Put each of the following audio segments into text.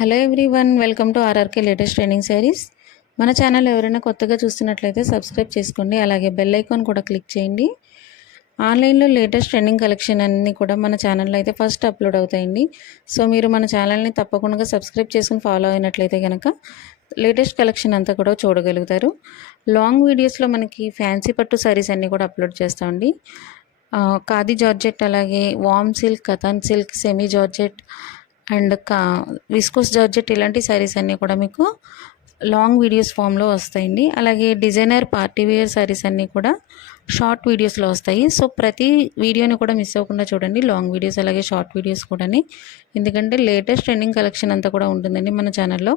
Hello everyone, welcome to RRK latest training series. మన channel ఎవరైనా కొత్తగా చూస్తున్నట్లయితే సబ్స్క్రైబ్ చేసుకోండి, అలాగే బెల్ ఐకాన్ కూడా క్లిక్ చేయండి. ఆన్లైన్లో లేటెస్ట్ ట్రెండింగ్ కలెక్షన్ అన్నీ కూడా మన ఛానల్లో అయితే ఫస్ట్ అప్లోడ్ అవుతాయండి. సో మీరు మన ఛానల్ని తప్పకుండా సబ్స్క్రైబ్ చేసుకుని ఫాలో అయినట్లయితే కనుక లేటెస్ట్ కలెక్షన్ అంతా కూడా చూడగలుగుతారు. లాంగ్ వీడియోస్లో మనకి ఫ్యాన్సీ పట్టు సారీస్ అన్నీ కూడా అప్లోడ్ చేస్తామండి. ఖాదీ జార్జెట్, అలాగే వామ్ silk, katan silk, semi georgette and viscose georgette ఇలాంటి శారీస్ అన్నీ కూడా మీకు లాంగ్ వీడియోస్ ఫామ్లో వస్తాయండి. అలాగే డిజైనర్ పార్టీ వేర్ శారీస్ అన్నీ కూడా షార్ట్ వీడియోస్లో వస్తాయి. సో ప్రతి వీడియోని కూడా మిస్ అవ్వకుండా చూడండి, లాంగ్ వీడియోస్ అలాగే షార్ట్ వీడియోస్ కూడా, ఎందుకంటే లేటెస్ట్ ట్రెండింగ్ కలెక్షన్ అంతా కూడా ఉంటుందండి మన ఛానల్లో.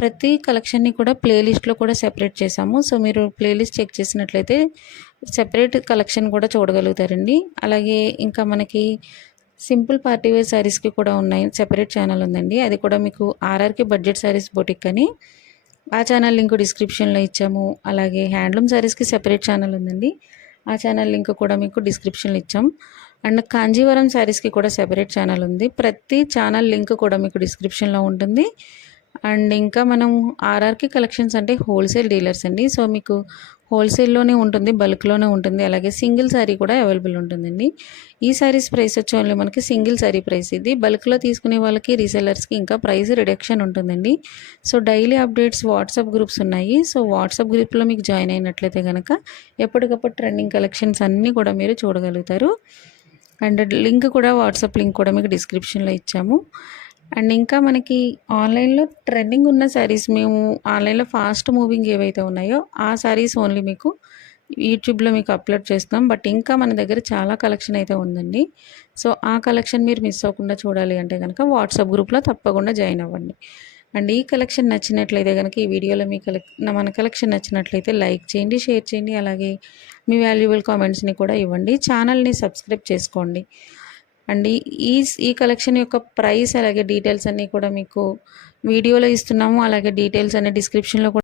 ప్రతి కలెక్షన్ని కూడా ప్లేలిస్ట్లో కూడా సెపరేట్ చేసాము. సో మీరు ప్లేలిస్ట్ చెక్ చేసినట్లయితే సెపరేట్ కలెక్షన్ కూడా చూడగలుగుతారండి. అలాగే ఇంకా మనకి సింపుల్ పార్టీ వేర్ శారీస్కి కూడా ఉన్నాయి, సెపరేట్ ఛానల్ ఉందండి. అది కూడా మీకు ఆర్ఆర్కే బడ్జెట్ శారీస్ బొటిక్ అని, ఆ ఛానల్ లింక్ డిస్క్రిప్షన్లో ఇచ్చాము. అలాగే హ్యాండ్లూమ్ శారీస్కి సెపరేట్ ఛానల్ ఉందండి, ఆ ఛానల్ లింక్ కూడా మీకు డిస్క్రిప్షన్లో ఇచ్చాం. అండ్ కాంజీవరం శారీస్కి కూడా సెపరేట్ ఛానల్ ఉంది, ప్రతి ఛానల్ లింక్ కూడా మీకు డిస్క్రిప్షన్లో ఉంటుంది. అండ్ ఇంకా మనం ఆర్ఆర్కే కలెక్షన్స్ అంటే హోల్సేల్ డీలర్స్ అండి. సో మీకు హోల్సేల్లోనే ఉంటుంది, బల్క్లోనే ఉంటుంది, అలాగే సింగిల్ శారీ కూడా అవైలబుల్ ఉంటుందండి. ఈ శారీస్ ప్రైస్ వచ్చి ఓన్లీ మనకి సింగిల్ శారీ ప్రైస్ ఇది. బల్క్లో తీసుకునే వాళ్ళకి రీసెల్లర్స్కి ఇంకా ప్రైస్ రిడక్షన్ ఉంటుందండి. So daily updates WhatsApp groups ఉన్నాయి. సో వాట్సాప్ గ్రూప్లో మీకు జాయిన్ అయినట్లయితే కనుక ఎప్పటికప్పుడు ట్రెండింగ్ కలెక్షన్స్ అన్నీ కూడా మీరు చూడగలుగుతారు. అండ్ లింక్ కూడా, వాట్సాప్ లింక్ కూడా మీకు డిస్క్రిప్షన్లో ఇచ్చాము. అండ్ ఇంకా మనకి ఆన్లైన్లో ట్రెండింగ్ ఉన్న శారీస్, మేము ఆన్లైన్లో ఫాస్ట్ మూవింగ్ ఏవైతే ఉన్నాయో ఆ శారీస్ ఓన్లీ మీకు యూట్యూబ్లో మీకు అప్లోడ్ చేస్తున్నాం. బట్ ఇంకా మన దగ్గర చాలా కలెక్షన్ అయితే ఉందండి. సో ఆ కలెక్షన్ మీరు మిస్ అవ్వకుండా చూడాలి అంటే కనుక వాట్సాప్ గ్రూప్లో తప్పకుండా జాయిన్ అవ్వండి. అండ్ ఈ కలెక్షన్ నచ్చినట్లయితే కనుక, ఈ వీడియోలో మీ మన కలెక్షన్ నచ్చినట్లయితే లైక్ చేయండి, షేర్ చేయండి, అలాగే మీ వాల్యుబుల్ కామెంట్స్ని కూడా ఇవ్వండి. ఛానల్ని సబ్స్క్రైబ్ చేసుకోండి. అండ్ ఈ కలెక్షన్ యొక్క ప్రైస్ అలాగే డీటెయిల్స్ అన్నీ కూడా మీకు వీడియోలో ఇస్తున్నాము, అలాగే డీటెయిల్స్ అనే డిస్క్రిప్షన్లో కూడా